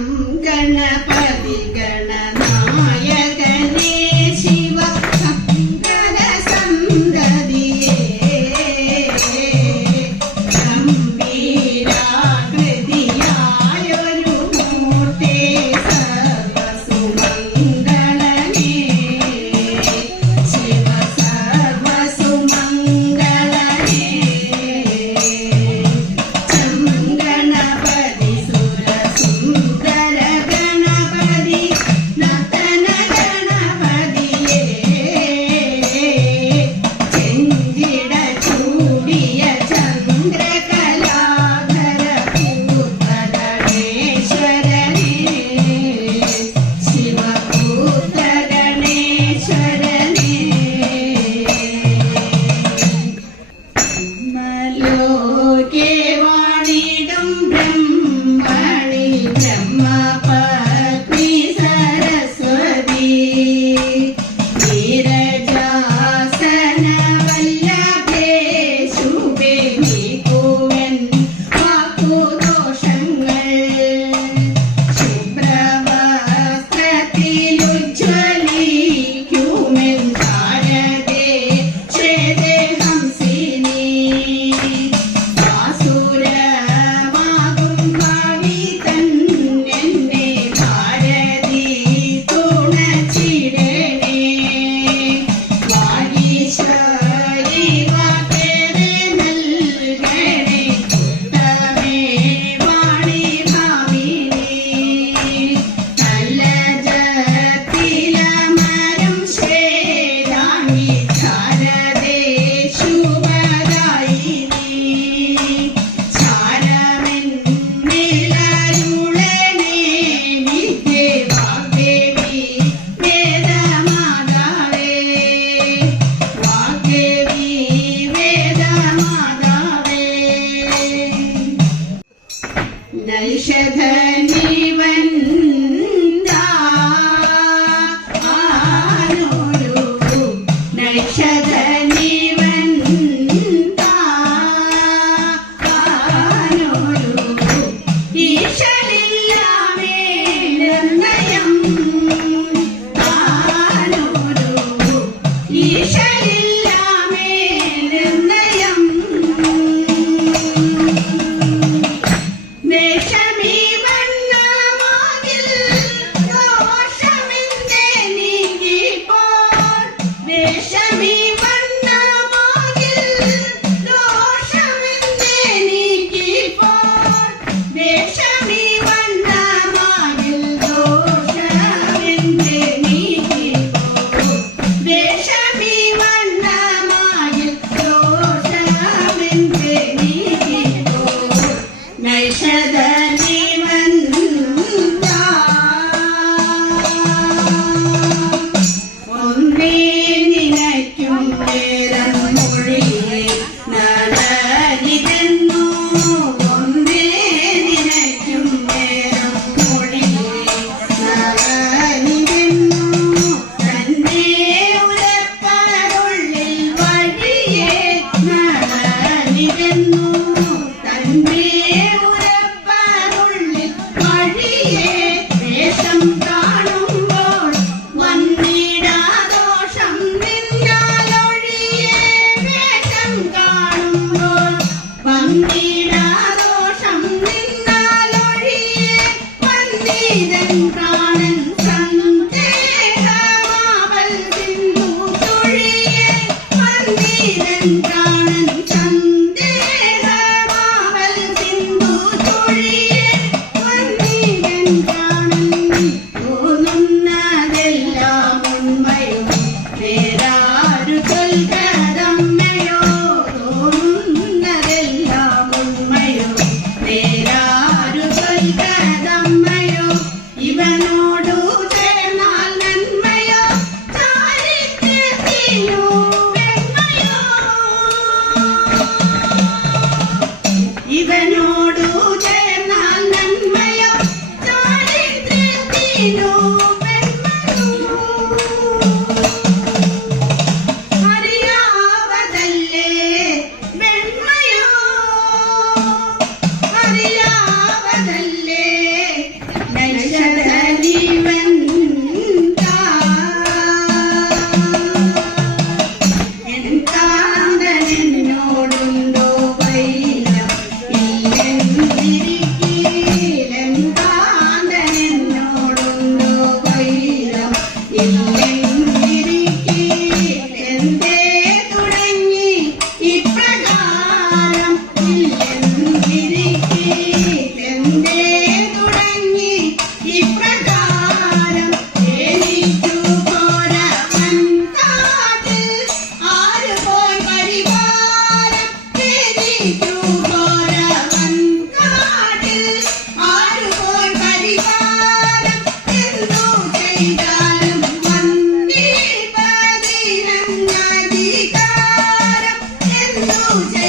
mm-hmm. नैषधनी Mission. വന്നിടാദോഷം